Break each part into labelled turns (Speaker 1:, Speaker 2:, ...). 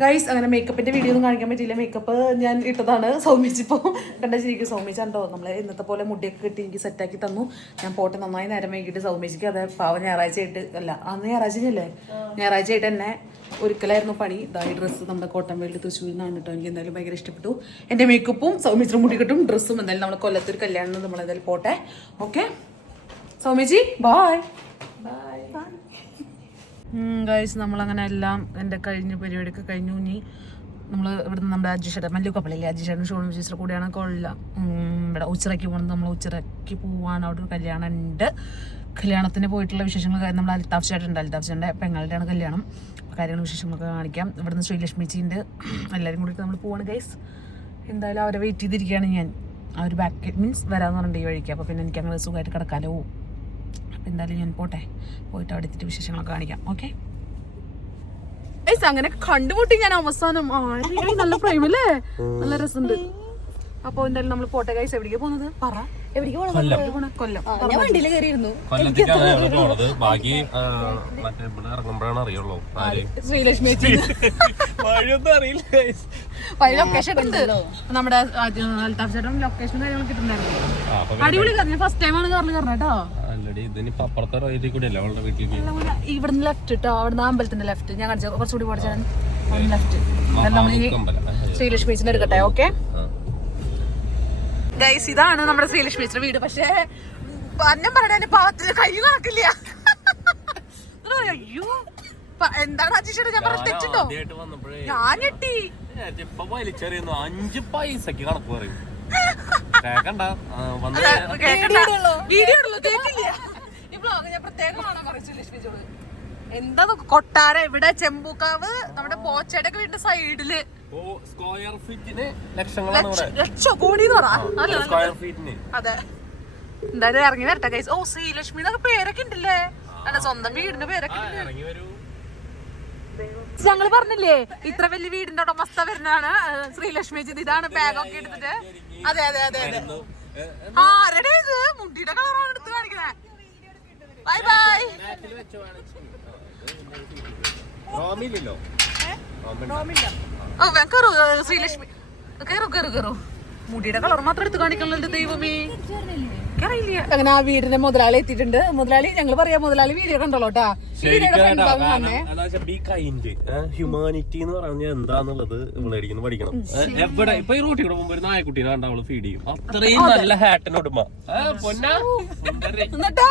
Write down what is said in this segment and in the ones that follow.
Speaker 1: Guys അങ്ങനെ മേക്കപ്പിന്റെ video ഒന്നും കാണിക്കാൻ പറ്റിയില്ല. മേക്കപ്പ് ഞാൻ ഇട്ടതാണ് സൗമിച്ചിപ്പോ കണ്ട ശരിക്കും സൗമിച്ചാണ്ടോ നമ്മളെ ഇന്നത്തെ പോലെ മുടിയൊക്കെ കിട്ടി എനിക്ക് സെറ്റാക്കി തന്നു. ഞാൻ പോട്ടെ നന്നായി നേരം വൈകിട്ട് സൗമിച്ചിക്ക് അതെ പാവം ഞായറാഴ്ച ആയിട്ട് അല്ല അന്ന് ഞായറാഴ്ച അല്ലേ? ഞായറാഴ്ച ആയിട്ട് തന്നെ ഒരിക്കലായിരുന്നു പണി. ഇതായി ഡ്രസ്സ് നമ്മുടെ വേൾഡ് തൃശ്ശൂരിൽ നിന്നാണ് കേട്ടോ എനിക്ക് എന്തായാലും ഭയങ്കര ഇഷ്ടപ്പെട്ടു. എന്റെ മേക്കപ്പും സൗമിച്ചും മുടി കിട്ടും ഡ്രസ്സും എന്തായാലും നമ്മൾ കൊല്ലത്തൊരു കല്യാണം നമ്മൾ എന്തായാലും പോട്ടെ. ഓക്കെ സൗമിജി ബായ് ഗൈസ് നമ്മളങ്ങനെ എല്ലാം എന്റെ കഴിഞ്ഞ പരിപാടിയൊക്കെ കഴിഞ്ഞു. ഇനി നമ്മൾ ഇവിടുന്ന് നമ്മുടെ അജിഷേട്ടൻ മല്ലു കപ്പളില്ലേ അജിഷേട്ടൻ ഷോണും ടീച്ചർ കൂടെയാണ് കൊള്ളില്ല ഇവിടെ ഉച്ചറയ്ക്ക് പോകുന്നത് നമ്മൾ ഉച്ചറയ്ക്ക് പോവാണ്. അവിടെ ഒരു കല്യാണം ഉണ്ട്. കല്യാണത്തിന് പോയിട്ടുള്ള വിശേഷങ്ങൾ നമ്മൾ അൽതാഫ് ഉണ്ട്. അൽതാഫ് ചേട്ടന്റെ പെങ്ങളുടെയാണ് കല്യാണം. അപ്പോൾ കാര്യങ്ങളും വിശേഷങ്ങളൊക്കെ കാണിക്കാം. ഇവിടുന്ന് ശ്രീലക്ഷ്മി ചീന്റെ എല്ലാവരും കൂടി നമ്മൾ പോവാണ് ഗൈസ് എന്തായാലും അവരെ വെയിറ്റ് ചെയ്തിരിക്കുകയാണ് ഞാൻ. ആ ഒരു ബാക്ക് മീൻസ് വരാമെന്ന് പറഞ്ഞിട്ട് ഈ വഴിക്ക്. അപ്പോൾ പിന്നെ എനിക്ക് അങ്ങനെ സുഖമായിട്ട് കിടക്കാലോ. എന്തായാലും ഞാൻ പോട്ടെ. പോയിട്ട് അവിടെ എത്തിയിട്ട് വിശേഷങ്ങളൊക്കെ കാണിക്കാം. ഓക്കെ അങ്ങനെ കണ്ടുമുട്ടി ഞാൻ അവസാനം. നല്ല പ്രൈം അല്ലേ? നല്ല രസമുണ്ട്. അപ്പൊ എന്തായാലും നമ്മൾ പോട്ടെ കൈസ് എവിടേക്ക് പോകുന്നത് പറ.
Speaker 2: എവിടേക്ക്?
Speaker 1: കൊല്ലം.
Speaker 2: ഞാൻ വണ്ടിയിൽ കയറിയിരുന്നു
Speaker 3: ബാക്കി മറ്റേ ഇറങ്ങുമ്പോഴാണ് അറിയുള്ളൂ
Speaker 1: ശ്രീലക്ഷ്മി
Speaker 3: അറിയില്ല
Speaker 1: ലൊക്കേഷൻ ഉണ്ട്. നമ്മുടെ അൽത്താഫ് ചേട്ടൻ ലൊക്കേഷൻ കാര്യങ്ങളൊക്കെ അടിപൊളി ഫസ്റ്റ് ടൈം ആണ് കാറിൽ കയറണം കേട്ടോ.
Speaker 3: ആൾറെഡി ഇതിനിപ്പോ അപ്പുറത്തെ റോഡിൽ കൂടി അല്ലേ അവളുടെ വീട്ടിലേക്ക്?
Speaker 1: ഇവിടുന്ന് ലെഫ്റ്റ് കേട്ടോ അവിടുന്ന് അമ്പലത്തിന്റെ ലെഫ്റ്റ് ഞാൻ കാണിച്ചു കുറച്ചുകൂടി പഠിച്ചാൽ ലെഫ്റ്റ് നമ്മൾ ഈ. ശ്രീലക്ഷ്മി ചേച്ചിനെ എടുക്കട്ടെ ഓക്കെ ഗൈസ് ഇതാണ് നമ്മുടെ ശ്രീലക്ഷ്മി ചേച്ചിയുടെ വീട്. പക്ഷേ അന്നം പറയാൻ പാവത്തിന് കൈ കണക്കില്ല. അയ്യോ. എന്താണ് അജിഷേട്ട് ഞാൻ പറഞ്ഞ തെറ്റുണ്ടോ? ഞാൻ ഞെട്ടി
Speaker 3: അഞ്ച് പൈസക്ക് കണക്ക് പറയും. കേക്കണ്ട.
Speaker 1: വീഡിയോ ഉള്ളൂ? കേട്ടില്ല ഞാൻ എന്താ കൊട്ടാര ഇവിടെ ചെമ്പൂക്കാവ് നമ്മുടെ പോച്ചയുടെ വീടിന്റെ സൈഡിൽ
Speaker 3: ഓ സ്ക്വയർ ഫീറ്റിന് ലക്ഷങ്ങളാണ്
Speaker 1: ലക്ഷം കോടി
Speaker 3: സ്ക്വയർ ഫീറ്റിന്
Speaker 1: അതെ. എന്തായാലും ഇറങ്ങി വരട്ടെ ഗൈസ് ഓ ശ്രീലക്ഷ്മി എന്നൊക്കെ പേരൊക്കെ ഉണ്ടല്ലേ? അല്ല സ്വന്തം വീടിന്റെ പേരൊക്കെ ഉണ്ട് ഞങ്ങൾ പറഞ്ഞില്ലേ ഇത്ര വലിയ വീടിന്റെ ഉടമസ്ഥ വരുന്നതാണ് ശ്രീലക്ഷ്മി ജിത് ഇതാണ് ബാഗൊക്കെ എടുത്തിട്ട്. അതെ അതെ അതെ അതെ. ആരുടെ ഇത്? മുണ്ടിയുടെ കളറാണ് എടുത്ത് കാണിക്കണേ. Bye bye Sreelakshmi. കയറൂ കയറൂ കേറൂ. മുടിയുടെ കളർ മാത്രം എടുത്ത് കാണിക്കണല്ലോ ദൈവമേ. എനിക്കറിയില്ല. അങ്ങനെ ആ വീടിന്റെ മുതലാളി എത്തിയിട്ടുണ്ട്. മുതലാളി ഞങ്ങൾ പറയാ മുതലാളി വീഡിയോ
Speaker 3: കൈൻഡ് ഹ്യൂമാനിറ്റി എന്ന് പറഞ്ഞാൽ എന്താന്നുള്ളത് ഇവളായിരിക്കും പഠിക്കണം. എവിടെ? ഇപ്പൊ ഈ റോട്ടിൽ കൂടെ പോകുമ്പോ ഒരു നായക്കുട്ടീനെ കണ്ട അവൾ ഫീഡ് ചെയ്യും. അത്രയും നല്ല ഹാറ്റിന് ഉടമ പൊന്നാ.
Speaker 1: എന്നിട്ടോ?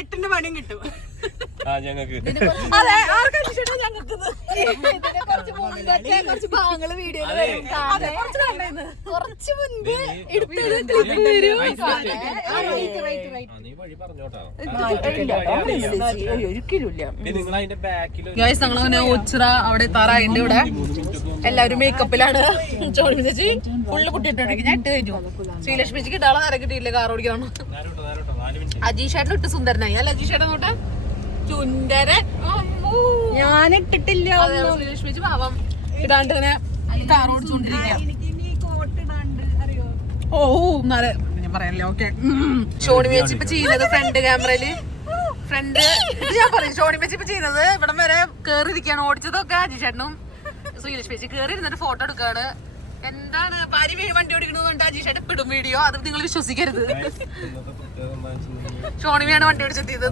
Speaker 2: എട്ടിന്റെ പണിയും കിട്ടും.
Speaker 3: ആ ഞങ്ങക്ക്.
Speaker 1: അതെ ഇതിനെ
Speaker 2: കുറച്ച് കുറച്ച് ഭാഗങ്ങൾ വീഡിയോ
Speaker 1: അതെ. കുറച്ച് കണ്ടേന്ന്.
Speaker 2: കുറച്ച് മുൻപ്
Speaker 3: നീ വഴി പറഞ്ഞോട്ടാ.
Speaker 1: ഒരിക്കലുമില്ല
Speaker 3: നിങ്ങൾ അതിന്റെ ബാക്കിൽ
Speaker 1: ഗൈസ് ഞങ്ങൾ അങ്ങനെ ഒച്ചിറ അവിടെ എത്താറായിട്ടുണ്ട് ഇവിടെ. എല്ലാവരും മേക്കപ്പിലാണ് ചോളി ചേച്ചി ഫുള്ള് കുട്ടിയിട്ടുണ്ടെങ്കിൽ ഞാൻ ഇട്ട് കഴിഞ്ഞു? ശ്രീലക്ഷ്മിക്ക് ഇട്ടാളെ നേരെ കിട്ടിയില്ല കാർ ഓടിക്കണം അജീഷേട്ടൻ ഇട്ട് സുന്ദരനായി. അല്ല അജീഷ് ഏട്ടൻ നോട്ടെ അമ്മോ.
Speaker 2: ഞാൻ ഇട്ടിട്ടില്ല
Speaker 1: അതെ, ശ്രീലക്ഷ്മി ചേച്ചി പാവം ഇടാണ്ട് ഇങ്ങനെ കാർ ഓടിച്ചോണ്ടിരിക്കുക ഓ എന്നാൽ ഞാൻ പറയാനല്ലേ ഓക്കെ. ഷോണി വെച്ച് ഇപ്പൊ ചെയ്യുന്നത് ഫ്രണ്ട് ക്യാമറയിൽ. ഫ്രണ്ട് ഇത് ഞാൻ പറയും ഷോണി വെച്ച് ഇപ്പൊ ചെയ്യുന്നത് ഇവിടം വരെ കേറിയിരിക്കാണ് ഓടിച്ചതൊക്കെ അജിഷേട്ടനും ശ്രീലക്ഷ്മി ചേച്ചി കേറി ഇരുന്നിട്ട് ഫോട്ടോ എടുക്കാണ്. എന്താണ് ഭാര്യ വണ്ടി ഓടിക്കണമെന്ന് അജി ചേട്ടൻ പിടും വീഡിയോ. അത് നിങ്ങൾ വിശ്വസിക്കരുത്. ഷോണിമിയാണ് വണ്ടി ഓടിച്ചെത്തിയത്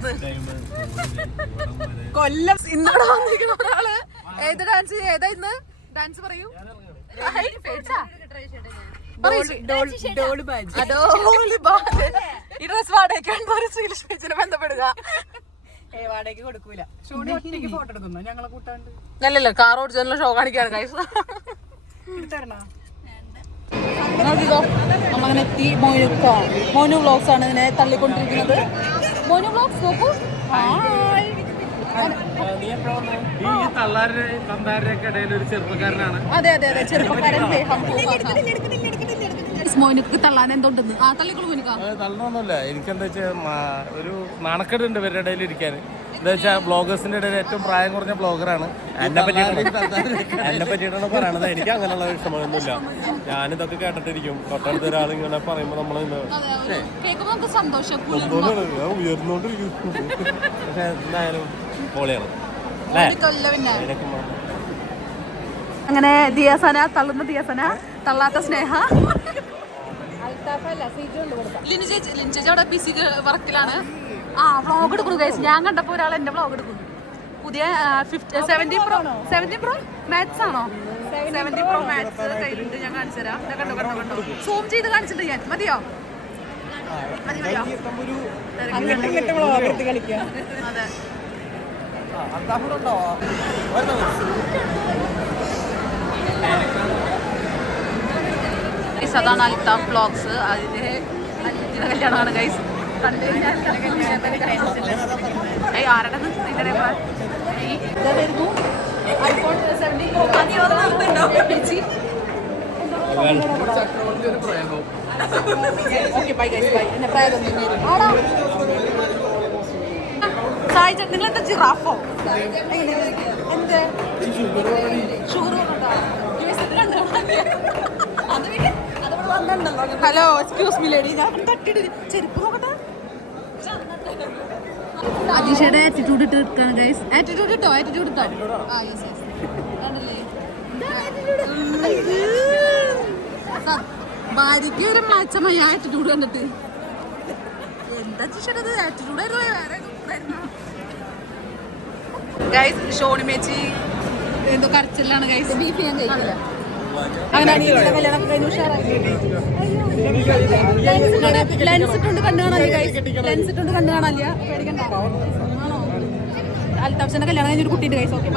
Speaker 1: കൊല്ലം ഇന്നോട് വന്നിരിക്കുന്ന ഒരാൾ. ഏത് ഡാൻസ് ഏതാ ഇന്ന്? ഡാൻസ് പറയൂ. ഈ ഡ്രസ് വാടകയ്ക്കാണ് ഒരു സ്വീലിഷ് പേജിനെ ബന്ധപ്പെടുക.
Speaker 2: വാടകയ്ക്ക് കൊടുക്കൂല. ഷൂണി ഒറ്റയ്ക്ക് ഫോട്ടോ എടുക്കുന്നു. ഞങ്ങളെ കൂട്ടാണ്ട്.
Speaker 1: അല്ലല്ലോ കാർ ഓടിച്ചതിനുള്ള ഷോ കാണിക്കാണ് കൈസ്
Speaker 2: എടുത്തരണോ
Speaker 1: നമ്മളങ്ങനെ എത്തി മോനുക്ക മോനു വ്ളോഗ്സ് ആണ് ഇതിനെ തള്ളിക്കൊണ്ടിരിക്കുന്നത്. മോനു വ്ളോഗ്സ് നോക്കൂ. അതെ അതെ അതെ ചെറുപ്പക്കാരൻ മോനുക്ക് തള്ളാൻ എന്തുണ്ടെന്ന്? ആ തള്ളിക്കോളൂ മോനുക്ക.
Speaker 4: തള്ളണമെന്നല്ല എനിക്കെന്താ വെച്ചാൽ ഒരു നാണക്കേടുണ്ട് ഇവരുടെ ഇടയിൽ ഇരിക്കാൻ. എന്താ വെച്ചാൽ ബ്ലോഗേഴ്സിന്റെ ഇടയിൽ ഏറ്റവും പ്രായം കുറഞ്ഞ ബ്ലോഗറാണ്
Speaker 3: എന്നെ പറ്റിയിട്ടാണ് എന്നെ പറ്റിയിട്ടാണ് പറയണത്. എനിക്ക് അങ്ങനെയുള്ള വിഷമമൊന്നുമില്ല. ഞാനിതൊക്കെ കേട്ടിട്ടിരിക്കും. തൊട്ടടുത്ത ഒരാൾ ഇങ്ങനെ പറയുമ്പോൾ നമ്മൾ ഉയർന്നോണ്ടിരിക്കും പക്ഷെ എന്തായാലും പൊളിയാണ്.
Speaker 1: അങ്ങനെ ദിയാസന തള്ളുന്ന ദിയാസന തള്ളാത്ത സ്നേഹ. ലിനു ചേച്ചി ലിനു ചേച്ചി അവിടെ ബിസി വർക്കിലാണ് ആ വ്ളോഗ് എടുക്കുന്നു ഗൈസ് ഞാൻ കണ്ടപ്പോ ഒരാൾ എന്റെ വ്ളോഗ് എടുക്കുന്നു. പുതിയ fifty seventy pro seventy pro max ആണോ? സെവന്റി പ്രോ മാത്സ് കയ്യിലുണ്ട്. ഞാൻ കാണിച്ചു തരാം. ദേ കണ്ടോ കണ്ടോ കണ്ടോ. സൂം ചെയ്ത് കാണിച്ചിട്ടുണ്ട് ഞാൻ. മതിയോ? മതി അതെ. അതാണ് അൽത്താഫ് ബ്ലോഗ്സ് അതിന്റെ അനിയത്തിയുടെ കല്യാണമാണ് ഗൈസ് ആരുടെ നിങ്ങൾ എന്താ? ജിറാഫോ എന്ത് sugar hello excuse me lady ഞാൻ തട്ടിട്ട് ചെരുപ്പ് നോക്കട്ടെ? അജീഷയുടെ ആറ്റിറ്റ്യൂഡ് ഇട്ട് എടുക്കാണ് ഗൈസ് ആറ്റിറ്റ്യൂഡ് ഇട്ടോ? ആറ്റിറ്റ്യൂഡ് ഇട്ടോ? ആ യെസ് യെസ് ഭാര്യയ്ക്ക് ഒരു മാച്ചമായി ആറ്റിറ്റ്യൂഡ് കണ്ടിട്ട്. എന്താ ചേട്ടത് ആറ്റിറ്റ്യൂഡ് ആയിരുന്നു വേറെ ഗൈസ് ഷോണിമേച്ചി എന്തോ കരച്ചിലാണ് ഗൈസ് ബീഫ് ഞാൻ കഴിക്കില്ല. അങ്ങനെ ലെൻസ് ഇട്ടുണ്ട് കണ്ടു കാണാല്ലേ ഗൈസ് ലെൻസ് ഇട്ടുണ്ട് കണ്ടു കാണാല്ല പേടിക്കണ്ട ആണോ അൽത്താഫ്സിന്റെ കല്യാണം കഴിഞ്ഞ ഒരു കുട്ടിയുടെ കൈസ് ഓക്കെ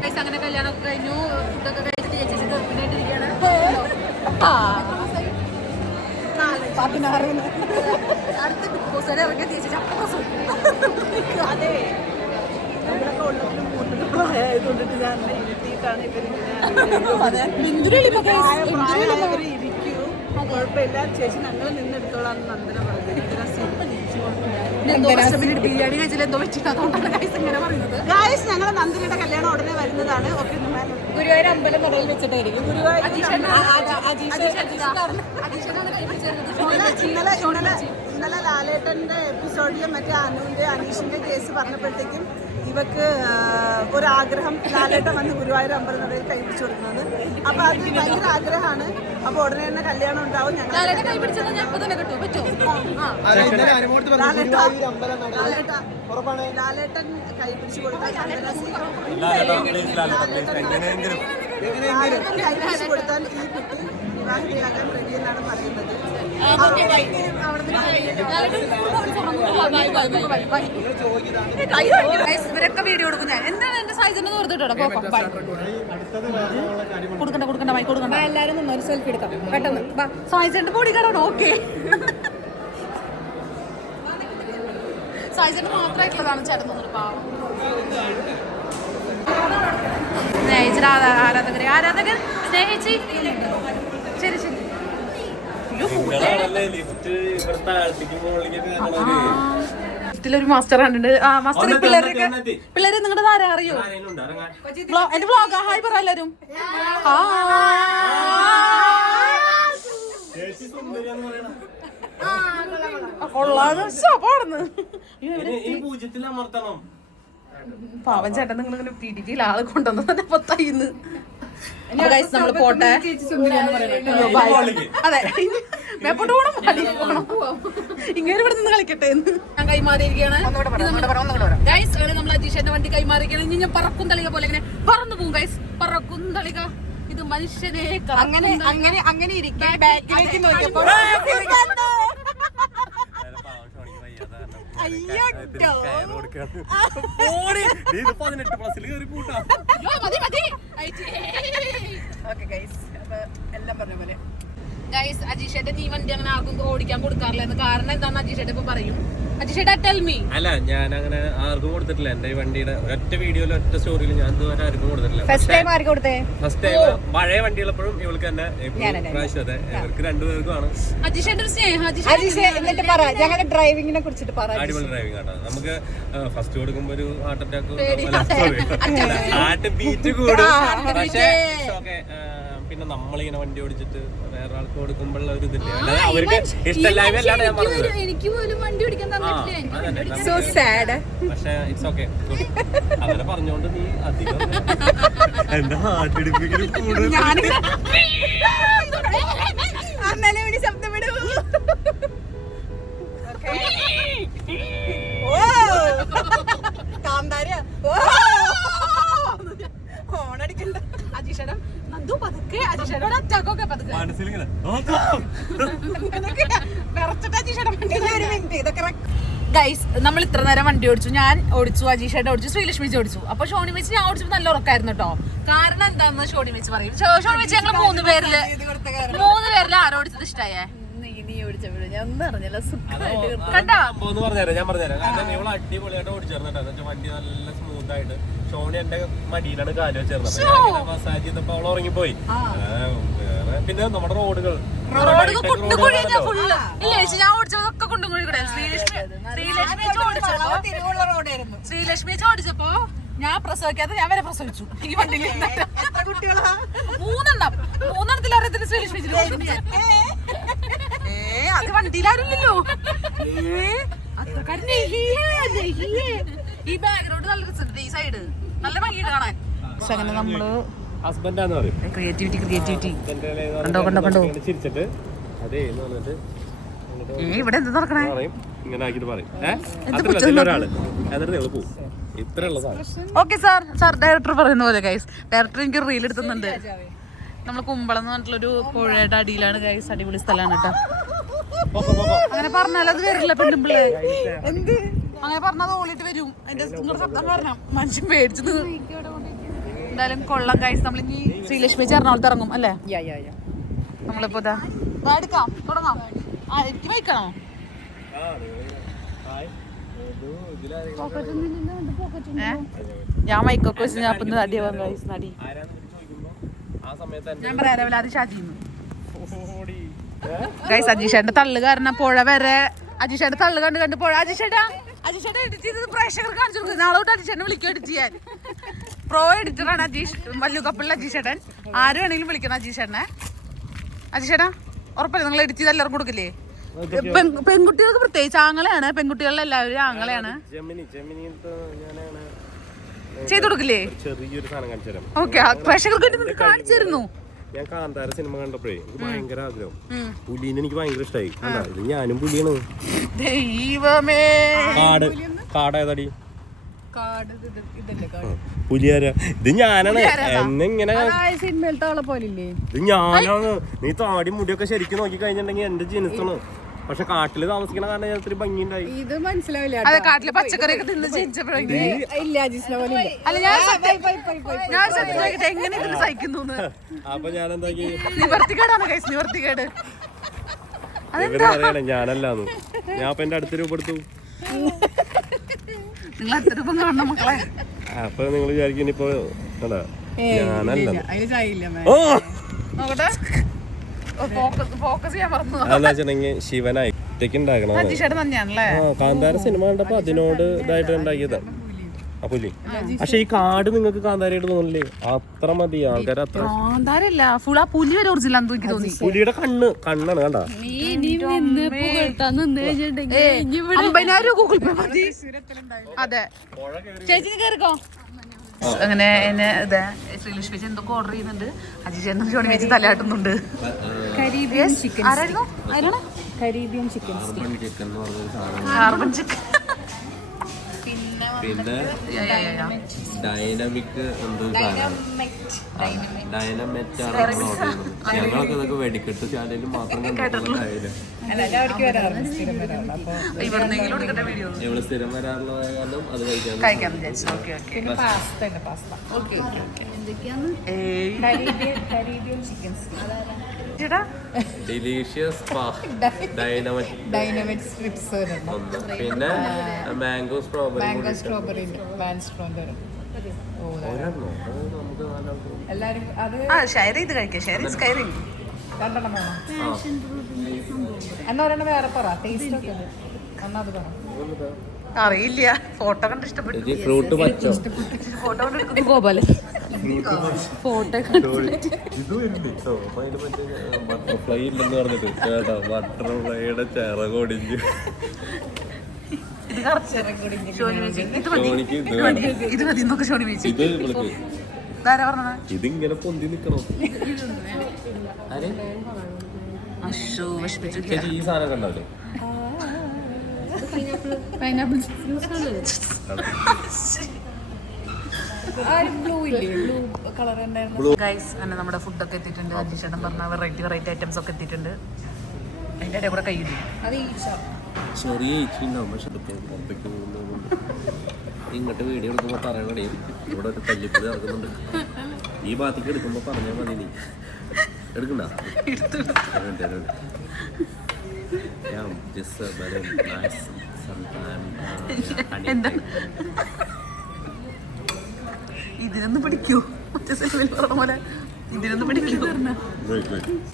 Speaker 1: ഗൈസ് അങ്ങനെ കല്യാണം കഴിഞ്ഞു ഫുഡൊക്കെ കഴിച്ചിട്ട് ചേച്ചി ഗർഭിണിയായിട്ടിരിക്കുകയാണ് അടുത്ത ബിഗ് ബോസ് വരെ ഇറങ്ങിയ ചേച്ചി അപ്പുറം
Speaker 2: അതെ പ്രായമായതുകൊണ്ടിട്ട് ഞാൻ ഇരുത്തിയിട്ടാണ് ഇവരിങ്ങനെ പ്രായമായവര് ഇരിക്കൂ. കുഴപ്പമില്ല. ചേച്ചി ഞങ്ങൾ നിന്നെടുത്തോളാം നന്ദന പറഞ്ഞത്
Speaker 1: ബിരിയാണി കഴിച്ചില്ല എന്തോ വെച്ചിട്ട് അതുകൊണ്ടാണ് ഗൈസ് ഇങ്ങനെ പറയുന്നത്.
Speaker 2: ഗായസ് ഞങ്ങൾ നന്ദനയുടെ കല്യാണം ഉടനെ വരുന്നതാണ്. ഓക്കെ ഗുരുവായൂർ അമ്പലം നടയിൽ വെച്ചിട്ടായിരിക്കും. ഗുരുവായൂർ ഇന്നലെ ഇന്നലെ ഇന്നലെ ലാലേട്ടന്റെ എപ്പിസോഡിലും മറ്റേ അനുവിന്റെ അനീഷിന്റെ കേസ് പറഞ്ഞപ്പോഴത്തേക്കും ഇവക്ക് ഒരാഗ്രഹം ലാലേട്ടൻ വന്ന് ഗുരുവായൂർ അമ്പലനടയിൽ കൈപിടിച്ചു കൊടുക്കുന്നത്. അപ്പൊ അത് ഭയങ്കര ആഗ്രഹമാണ്. അപ്പൊ ഉടനെ തന്നെ കല്യാണം ഉണ്ടാവും. ഞങ്ങൾ
Speaker 1: ലാലേട്ടൻ കൈ പിടിച്ചത് ഞാൻ ഇപ്പൊ തന്നെ കിട്ടും. പറ്റുമോ ആ.
Speaker 2: ലാലേട്ടൻ കൈ പിടിച്ചു കൊടുത്താൽ ഈ കുട്ടി വിവാഹത്തിലാകാൻ റെഡി എന്നാണ് പറയുന്നത്.
Speaker 1: ഇവരൊക്കെ വീഡിയോ കൊടുക്കും ഞാൻ എന്താണ് എന്റെ സൈസിന്റെ തോർത്തിട്ടോ കൊടുക്കണ്ട കൊടുക്കണ്ട ബൈ കൊടുക്കണ്ട.
Speaker 2: എല്ലാരും നിന്ന് ഒരു സെൽഫി എടുക്കാം. പെട്ടെന്ന്.
Speaker 1: സായിച്ചേട്ടന്റെ പൊടി കടണം ഓക്കെ സൈസിന് മാത്രമായിട്ടുള്ളതാണ് ചേട്ടൻ തോന്നുന്നു പാവം. സ്നേഹിച്ചിട്ട് ആരാധകരെ. ആരാധകർ സ്നേഹിച്ച്. ഇതിലൊരു മാസ്റ്റർ കണ്ടിട്ടുണ്ട്. ആ മാസ്റ്റർ പിള്ളേരൊക്കെ പിള്ളേര് നിങ്ങളുടെ ആരാ അറിയോ? എന്റെ വ്ളോഗാ ഹായ് പറ എല്ലാരും. കൊള്ളാന്ന് പാടുന്നു.
Speaker 3: ഈ പൂജ്യത്തിൽ അമർത്തണം.
Speaker 1: പാവൻ ചേട്ടൻ നിങ്ങൾ ഡി പിടിയിൽ ആളെ കൊണ്ടുവന്നു തന്നെ പൊത്തയിന്ന്. നമ്മൾ പോട്ടെ? അയ്യോ, bye. അതെ. മേപ്പോട്ട് പോണം ഇങ്ങനെ ഇവിടെ നിന്ന് കളിക്കട്ടെ ഞാൻ കൈമാറിയിരിക്കുകയാണ്. ഗൈസ് അങ്ങനെ നമ്മൾ അജീഷന്റെ വണ്ടി കൈമാറിയിരിക്കുകയാണ്. ഇനി ഞാൻ പറക്കും തളിക പോലെ ഇങ്ങനെ പറന്നു പോകും ഗൈസ് പറക്കും തളിക. ഇത് മനുഷ്യനെ അങ്ങനെ
Speaker 2: അങ്ങനെ അങ്ങനെ ഇരിക്കാൻ ബാക്കിലേക്ക് നോക്കിയപ്പോൾ
Speaker 3: പാവം ഷോണിക്ക് വയ്യാതെ കാരണം ഇതിന് കയറ് കൊടുക്കാണ്. ഓടി. നീ ഇത് പതിനെട്ട് പ്ലസിൽ കയറി പൂട്ടാ.
Speaker 1: മതി മതി.
Speaker 2: ഓക്കെ ഗൈസ് അപ്പൊ എല്ലാം പറഞ്ഞ പോലെ
Speaker 1: ഗൈസ് അജീഷേട്ടൻ ഈ വണ്ടി അങ്ങനെ ആർക്കും ഓടിക്കാൻ കൊടുക്കാറില്ല എന്ന് കാരണം എന്താണെന്ന് അജീഷേട്ടൻ ഇപ്പൊ പറയും. അജീഷേട്ടാ ടെൽ മീ
Speaker 3: അല്ല ഞാൻ അങ്ങനെ ആർക്കും കൊടുത്തിട്ടില്ല. എന്റെ ഈ വണ്ടിയുടെ ഒറ്റ വീഡിയോയിൽ ഒറ്റ സ്റ്റോറിയിൽ ഞാൻ ഇതുവരെ ആർക്കും കൊടുത്തിട്ടില്ല.
Speaker 2: ഫസ്റ്റ് ടൈം ആർക്ക് കൊടുത്തേ?
Speaker 3: ഫസ്റ്റ് ടൈം പഴയ വണ്ടിയുള്ളപ്പോഴും ഇവൾക്ക് തന്നെ പ്രാവശ്യം അതെ ഇവർക്ക് രണ്ടുപേർക്കുമാണ്
Speaker 2: എന്നിട്ട് പറ. ഞങ്ങളുടെ ഡ്രൈവിങ്ങിനെ കുറിച്ചിട്ട് പറ
Speaker 3: അടിപൊളി ഡ്രൈവിംഗ് ആട്ടോ. നമുക്ക് ഫസ്റ്റ് കൊടുക്കുമ്പോ ഒരു ഹാർട്ട് അറ്റാക്ക് ഹാർട്ട് ബീറ്റ് കൂടും. പക്ഷേ ഓക്കെ പിന്നെ നമ്മളിങ്ങനെ വണ്ടി ഓടിച്ചിട്ട് വേറെ ആൾക്ക് കൊടുക്കുമ്പോഴുള്ള ഒരു ഇതില്ലേ? അല്ലാതെ അവർക്ക് ഇഷ്ടമില്ലായ്മ അല്ലാതെ ഞാൻ പറഞ്ഞത്.
Speaker 1: എനിക്ക് പോലും വണ്ടി ഓടിക്കാൻ.
Speaker 2: സോ സാഡ്
Speaker 3: പക്ഷെ ഇറ്റ്സ് ഓക്കെ അങ്ങനെ പറഞ്ഞോണ്ട് നീ അധികം എന്താ ഹാർട്ട് ഇടിപ്പിക്കൽ കൂടുതൽ
Speaker 2: അന്നലെ വിളി ശബ്ദം വിടൂ ഓ. കാന്താര ഓ.
Speaker 1: അജീഷേടൻ പതുക്കെ അറ്റാക്കൊക്കെ പതുക്കെ.
Speaker 3: മനസ്സിലിങ്ങനെ
Speaker 1: വിറച്ചിട്ട്
Speaker 2: ഇതൊക്കെ
Speaker 1: ഗൈസ് നമ്മൾ ഇത്ര നേരം വണ്ടി ഓടിച്ചു. ഞാൻ ഓടിച്ചു അജീഷേട്ട ഓടിച്ചു ശ്രീലക്ഷ്മി ഓടിച്ചു. അപ്പൊ ഷോണി വെച്ച് ഞാൻ ഓടിച്ചപ്പോ നല്ല ഉറക്കായിരുന്നു കേട്ടോ കാരണം എന്താണെന്ന് ഷോണി വെച്ച് പറയും. ഷോണി വെച്ച് ഞങ്ങൾ മൂന്ന് പേരിൽ മൂന്ന് പേരിൽ ആരോടിച്ചത് ഇഷ്ടായേ? കണ്ടോ
Speaker 3: ഞാൻ പറഞ്ഞുതരാം. കാരണം ഇവൾ അടിപൊളിയായിട്ട് ഓടിച്ചേർന്നിട്ട്. വണ്ടി നല്ല സ്മൂത്ത് ആയിട്ട് ഷോണി എന്റെ മടിയിലാണ് കാൽ ചേർന്നത് മസാജ് ചെയ്തപ്പോ അവൾ ഉറങ്ങിപ്പോയി. വേറെ പിന്നെ നമ്മുടെ റോഡുകൾ.
Speaker 1: ശ്രീലക്ഷ്മി ഓടിച്ചപ്പോ ഞാൻ പ്രസവിക്കാതെ ഞാൻ വരെ പ്രസവിച്ചു. ഈ വണ്ടിയിൽ
Speaker 2: എത്ര കുട്ടികളാ?
Speaker 1: മൂന്നെണ്ണം. മൂന്നെണ്ണത്തിൽ അറിയത്തിന് ശ്രീലക്ഷ്മി അത് വണ്ടിയിലാരുമില്ലല്ലോ. അത്രക്കാരൻ. ഈ ബാക്ക്ഗ്രൗണ്ട് നല്ല രസമുണ്ട് ഈ സൈഡ് നല്ല ഭംഗിയിട്ട് കാണാൻ. പക്ഷെ അങ്ങനെ നമ്മൾ
Speaker 3: ഹസ്ബൻഡാന്ന് പറയും.
Speaker 1: ക്രിയേറ്റിവിറ്റി ക്രിയേറ്റിവിറ്റി കണ്ടോ, കണ്ടോ, കണ്ടോ.
Speaker 3: ചിരിച്ചിട്ട് അതേ എന്ന് പറഞ്ഞിട്ട്
Speaker 1: ഇവിടെ എന്ത് നടക്കണേ?
Speaker 3: ഇങ്ങനെ ആക്കിട്ട് പറയും. ഏഹ് ഒരാൾ. എന്നിട്ട് ഉള്ള സാധനം.
Speaker 1: ഓക്കെ സാർ സാർ ഡയറക്ടർ പറയുന്ന പോലെ ഗൈസ് ഡയറക്ടർ എനിക്ക് റീൽ എടുത്തുന്നുണ്ട് നമ്മൾ കുമ്പളം എന്ന് പറഞ്ഞിട്ടുള്ളൊരു പുഴയുടെ അടിയിലാണ് ഗൈസ് അടിപൊളി സ്ഥലമാണ് കേട്ടോ. അങ്ങനെ പറഞ്ഞാൽ അത് വരില്ല പെണ്ണുമ്പിള്ളേ. എന്ത്? അങ്ങനെ പറഞ്ഞത് ഓളിട്ട് വരും. അതിന്റെ നിങ്ങളുടെ ശബ്ദം കാരണം മനുഷ്യൻ പേടിച്ചത്. എന്തായാലും കൊള്ളം കഴിച്ച് നമ്മൾ ഇനി ശ്രീലക്ഷ്മി ചേർന്നോളത്ത് ഇറങ്ങും അല്ലേ? നമ്മളിപ്പോ ഇതാ എടുക്കാം തുടങ്ങാം. ആ എനിക്ക് വയ്ക്കണോ ഏ? ഞാൻ മൈക്കൊക്കെ വെച്ച് ഞാൻ പിന്നെ നടി. നടി ഞാൻ പറയാം രാവിലെ അത് ഷാജിന്ന് ഗൈസ് അജീഷേന്റെ തള്ളു കാരണം പുഴ വരെ അജീഷേന്റെ തള്ളു കണ്ട് കണ്ട് പുഴ അജീഷേട്ടാ അജീഷേട്ട എഡിറ്റ് ചെയ്തത് പ്രേക്ഷകർക്ക് കാണിച്ചു കൊടുക്കും. നാളെ തൊട്ട് അജീഷേട്ടനെ വിളിക്കും എഡിറ്റ് ചെയ്യാൻ. പ്രോ എഡിറ്ററാണ് അജീഷ് കപ്പിളിൽ അജീഷേട്ടൻ. ആര് വേണമെങ്കിലും വിളിക്കണം അജീഷേട്ടനെ. അജീഷേട്ടാ ഉറപ്പല്ലേ? നിങ്ങൾ എഡിറ്റ് ചെയ്ത് എല്ലാവർക്കും കൊടുക്കില്ലേ? പെൺ- പെൺകുട്ടികൾക്ക് പ്രത്യേകിച്ച് ആങ്ങളെയാണ്. പെൺകുട്ടികളിൽ എല്ലാവരും ആങ്ങളെയാണ്. ചെയ്തു കൊടുക്കില്ലേ?
Speaker 3: ചെറിയൊരു സാധനം കാണിച്ചു തരാം.
Speaker 1: ഓക്കെ പ്രേക്ഷകർക്ക് വേണ്ടി കാണിച്ചു തരുന്നു.
Speaker 3: ഞാൻ കാന്താര സിനിമ കണ്ടപ്പോഴേ എനിക്ക് ഭയങ്കര ആഗ്രഹം. പുലീനെ എനിക്ക് ഭയങ്കര ഇഷ്ടമായി ഇത് ഞാനും പുലിയാണ്.
Speaker 1: ദൈവമേ.
Speaker 3: കാട്. കാട് ഏതാടി? പുലിയാരാ ഇത് ഞാനാണ്.
Speaker 2: എന്നിങ്ങനെ
Speaker 3: ഇത് ഞാനാണ്. നീ താടി മുടിയൊക്കെ ശരിക്കും നോക്കി കഴിഞ്ഞിട്ടുണ്ടെങ്കിൽ എന്റെ ജീനസാണ് പക്ഷെ കാട്ടിൽ താമസിക്കണ കാരണം ഇത്തിരി ഭംഗിയുണ്ടായി.
Speaker 2: ഇത് മനസ്സിലാവില്ല
Speaker 1: അതെ കാട്ടിലെ തിന്ന്
Speaker 2: ഇല്ല ജിസ്ന പോലെ
Speaker 1: അല്ല ഞാൻ ഞാൻ എങ്ങനെ ഇതിന് സഹിക്കുന്നു
Speaker 3: അപ്പൊ ഞാൻ എന്താക്കി
Speaker 1: നിവർത്തിക്കേടാണ് കൈസ് നിവർത്തിക്കേട്
Speaker 3: ഇവർ പറയണേ ഞാനല്ലാന്ന്. ഞാൻ അപ്പൊ എന്റെ അടുത്ത രൂപപ്പെടുത്തു.
Speaker 1: നിങ്ങൾ എത്ര രൂപം കാണണം മക്കളെ.
Speaker 3: അപ്പൊ നിങ്ങൾ വിചാരിക്കും ഇനിയിപ്പോ കണ്ടാ ഞാനല്ല ഓ!
Speaker 1: നോക്കട്ടെ. ഫോക്കസ് ചെയ്യാൻ
Speaker 3: ശിവനായി. കാന്താര സിനിമ കണ്ടപ്പോ അതിനോട് ഇതായിട്ട് ഉണ്ടാക്കിയതാ. ആ പുലി. പക്ഷെ ഈ കാട് നിങ്ങൾക്ക് കാന്താരയായിട്ട് തോന്നില്ലേ അത്ര മതി ആൾക്കാർ അത്ര
Speaker 1: കാന്താരല്ല ഫുൾ ആ പുലി വരെ ഒറിജിനൽ തോന്നി.
Speaker 3: പുലിയുടെ കണ്ണ് കണ്ണാണ് കണ്ട?
Speaker 1: അമ്പതിനായിരം രൂപ ഗൂഗിൾ പേ മതി. അതെ. ചേച്ചി കേറിക്കോ. അങ്ങനെ എന്നെ ഇതെ ശ്രീലക്ഷ്മി ചേച്ചി എന്തൊക്കെ ഓർഡർ ചെയ്യുന്നുണ്ട്? അജി ചേട്ടൻ ജോണി വെച്ച് തലയാട്ടുന്നുണ്ട്.
Speaker 2: കരീബിയൻ ചിക്കൻ
Speaker 1: ആരായിരുന്നു? ആരാണ്?
Speaker 2: കരീബിയൻ ചിക്കൻ
Speaker 1: കാർബൺ ചിക്കൻ
Speaker 3: പിന്നെ ഡൈനമിക് എന്തോ ഡൈനമിക് ഞങ്ങളൊക്കെ ഇതൊക്കെ വെടിക്കെട്ട് ശാലയിൽ മാത്രം കണ്ടിട്ടുള്ള
Speaker 2: സ്ഥിരം വരാറുണ്ട്. അപ്പോൾ
Speaker 1: ഇവിടുന്നെങ്കിലും എടുക്കേണ്ട വീഡിയോ
Speaker 3: ഇവിടെ സ്ഥിരം വരാറുള്ള കാരണം അത് കഴിക്കാൻ
Speaker 1: കഴിക്കാൻ വിചാരിച്ചു. Okay okay.
Speaker 2: പിന്നെ പാസ്ത ഉണ്ട് പാസ്ത
Speaker 1: ഓക്കെ ഓക്കെ ഓക്കെ. ഏയ്.
Speaker 2: കരീബിയൻ കരീബിയൻ ചിക്കൻ
Speaker 1: ചേട്ടാ?
Speaker 3: ഡിലീഷ്യസ് ഡൈനമറ്റ്
Speaker 2: ഡൈനമിക് സ്ട്രിപ്സ്
Speaker 3: പിന്നെ മാംഗോ സ്ട്രോബെറി
Speaker 2: മാംഗോ സ്ട്രോബെറി വാൻ
Speaker 3: ഒരെണ്ണോ. അത്
Speaker 1: ആ ഷെയർ ചെയ്ത് കഴിക്കാം. ഷെയർ
Speaker 2: രണ്ടെണ്ണം വേണം. എന്നാ ഒരെണ്ണം വേറെ പറ. ടേസ്റ്റ് ഒക്കെ. ഉണ്ട് എന്നാ അത് പറ.
Speaker 1: അറിയില്ല. ഫോട്ടോ കണ്ട് ഇഷ്ടപ്പെട്ടു.
Speaker 3: ഫ്രൂട്ട് പച്ചോ?
Speaker 1: ഫോട്ടോ കണ്ട് ഗോപാലൻ. ഫോട്ടോ
Speaker 3: ഇല്ലെന്ന് പറഞ്ഞിട്ട്. ചിറകൊടിഞ്ഞു
Speaker 1: ഇത്
Speaker 3: വിളിക്ക്
Speaker 1: ഇതാരാ പറഞ്ഞത്?
Speaker 3: ഇതിങ്ങനെ പൊന്തി നിക്കണം? ആരെ?
Speaker 1: അശോ വിഷമിച്ചു
Speaker 3: ചേച്ചി ഈ സാധനം കണ്ടല്ലേ
Speaker 1: ഗൈസ് അങ്ങനെ നമ്മുടെ ഫുഡൊക്കെ എത്തിയിട്ടുണ്ട്. അജിഷൻ പറഞ്ഞ വെറൈറ്റി വെറൈറ്റി ഐറ്റംസ് ഒക്കെ എത്തിയിട്ടുണ്ട്. അതിന്റെ ഇടയിൽ കൂടെ കൈയിടി
Speaker 3: ചെറിയ ഏച്ചി ഉണ്ടാവും പക്ഷെ പുറത്തേക്ക് പോകുന്നതുകൊണ്ട് ഇങ്ങോട്ട് വീഡിയോ എടുക്കുമ്പോൾ പറയണേ ഇവിടെ ഒരു തല്ലിപ്പൊടി ഇറങ്ങുന്നുണ്ട് ഈ ഭാഗത്തേക്ക് എടുക്കുമ്പോൾ പറഞ്ഞാൽ മതി നീ. എടുക്കണ്ട. അതുണ്ട്, അതുണ്ട്. Yeah, just a very nice sometime, uh,
Speaker 1: എന്താ? ഇതിനൊന്ന് പിടിക്കൂ. മറ്റേ സിനിമയിൽ പറഞ്ഞ പോലെ.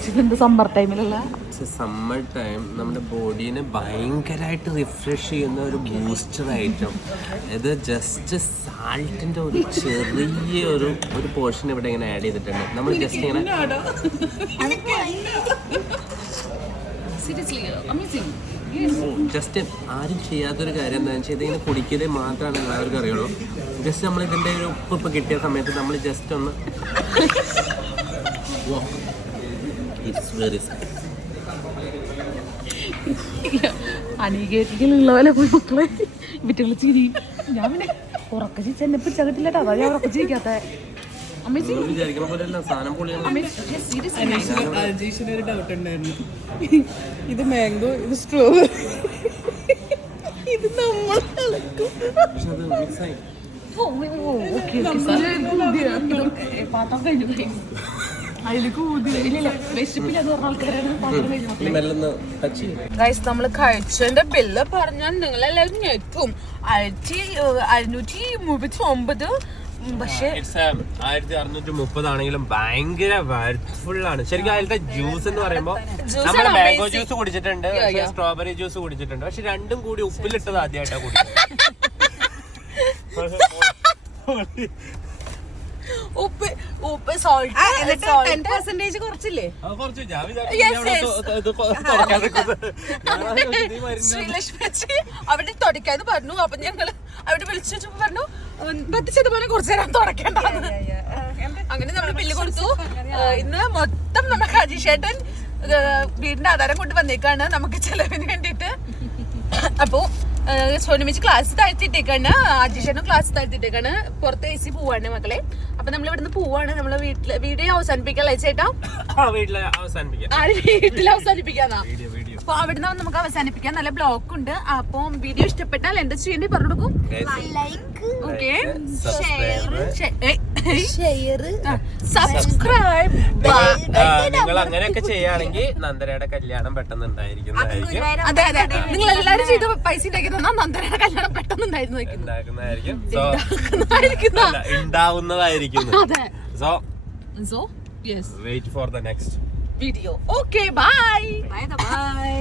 Speaker 1: ഇതെന്ത് സമ്മർ ടൈമിലല്ല
Speaker 3: സമ്മർ ടൈം നമ്മുടെ ബോഡീനെ ഭയങ്കരമായിട്ട് റിഫ്രഷ് ചെയ്യുന്ന ഒരു ബൂസ്റ്റർ ഐറ്റം ഇത് ജസ്റ്റ് സാൾട്ടിന്റെ ഒരു ചെറിയ ഒരു ഒരു പോർഷൻ ഇവിടെ ഇങ്ങനെ ആഡ് ചെയ്തിട്ടുണ്ട്. നമ്മൾ ജസ്റ്റ് ഇങ്ങനെ ജസ്റ്റ് ആരും ചെയ്യാത്തൊരു കാര്യം എന്താണെന്ന് വെച്ചാൽ ഇതിങ്ങനെ കുടിക്കൽ മാത്രമാണ് എല്ലാവർക്കും അറിയുള്ളൂ. ജസ്റ്റ് നമ്മൾ ഇതിന്റെ ഒരു ഉപ്പ് ഇപ്പൊ കിട്ടിയ സമയത്ത് നമ്മൾ ജസ്റ്റ് ഒന്ന്
Speaker 1: അനീകേറ്റിലുള്ള പോലെ പോയി മക്കളെ വിറ്റുകൾ ചിരി ഞാൻ പിന്നെ ഉറക്ക ചിരിച്ച എന്നെ പിടിച്ചകത്തില്ലട്ടോ അതാ ഞാൻ ഉറക്ക ചിരിക്കാത്ത
Speaker 2: അജീഷിന് ഒരു ഡൗട്ട് ഉണ്ടായിരുന്നു ഇത് മാംഗോ ഇത് സ്ട്രോബെറി ഇത് നമ്മൾ
Speaker 1: പാത്രം കഴിഞ്ഞു ഗൈസ് നമ്മൾ കഴിച്ചതിന്റെ ബില്ല് പറഞ്ഞാൽ നിങ്ങളെല്ലാവരും ഞെക്കും ആയിരത്തി അറുന്നൂറ്റി മുപ്പത്തി ഒമ്പത്. പക്ഷേ
Speaker 3: ആയിരത്തി അറുന്നൂറ്റി മുപ്പതാണെങ്കിലും ഭയങ്കര വർത്ത്ഫുൾ ആണ്. ശരിക്കും അതിലത്തെ ജ്യൂസ് എന്ന് പറയുമ്പോൾ നമ്മൾ മാംഗോ ജ്യൂസ് കുടിച്ചിട്ടുണ്ട് സ്ട്രോബെറി ജ്യൂസ് കുടിച്ചിട്ടുണ്ട്. പക്ഷെ രണ്ടും കൂടി ഉപ്പിലിട്ടത് ആദ്യമായിട്ടാണ് കുടിച്ചത്. തുറക്കാൻ സോൾട്ട്
Speaker 1: ശ്രീലക്ഷ്മി അവിടെ തുടക്കാന്ന് പറഞ്ഞു. അപ്പൊ ഞങ്ങൾ അവിടെ വിളിച്ചു വെച്ചപ്പോ പറഞ്ഞു പത്ത് ശതമാനം കുറച്ച് നേരം തുടക്കേണ്ട അങ്ങനെ നമ്മൾ ബില്ല് കൊടുത്തു. ഇന്ന് മൊത്തം നമ്മുടെ ഹജീഷേട്ടൻ വീടിന്റെ ആധാരം കൊണ്ട് വന്നേക്കാണ് നമുക്ക് ചെലവിന് വേണ്ടിയിട്ട്. അപ്പോ സോനമിച്ച് ക്ലാസ് താഴ്ത്തിട്ടേക്കാണ് അജീഷനും ക്ലാസ് താഴ്ത്തിട്ടേക്കാണ് പുറത്ത് എ സി പോവാണ് മക്കളെ. അപ്പൊ നമ്മൾ ഇവിടുന്ന് പോവാണ്. നമ്മളെ വീട്ടിൽ വീഡിയോ അവസാനിപ്പിക്കാൻ ചേട്ടാ?
Speaker 3: ആ,
Speaker 1: വീട്ടിൽ അവസാനിപ്പിക്കാന്നാ?
Speaker 3: Video video.
Speaker 1: അപ്പൊ അവിടുന്ന് നമുക്ക് അവസാനിപ്പിക്കാം. നല്ല ബ്ലോക്ക് ഉണ്ട്. അപ്പൊ വീഡിയോ ഇഷ്ടപ്പെട്ടാൽ എന്താ ചെയ്യേണ്ടി പറഞ്ഞു കൊടുക്കും? ഓക്കെ സബ്സ്ക്രൈബ്
Speaker 3: നിങ്ങൾ അങ്ങനെയൊക്കെ ചെയ്യുകയാണെങ്കിൽ നന്ദനയുടെ കല്യാണം പെട്ടെന്ന് ഉണ്ടായിരിക്കും
Speaker 1: അതെ അതെ നിങ്ങൾ എല്ലാരും ചെയ്ത പൈസ ഉണ്ടാക്കി തന്നാ നന്ദനയുടെ കല്യാണം പെട്ടെന്ന് ഉണ്ടായിരുന്നു വെക്കുന്നു
Speaker 3: സോ
Speaker 1: ഉണ്ടായിരിക്കുന്ന.
Speaker 3: ഉണ്ടാവുന്നതായിരിക്കും
Speaker 1: അതെ.
Speaker 3: So
Speaker 1: so yes
Speaker 3: wait for the next
Speaker 1: video okay bye bye bye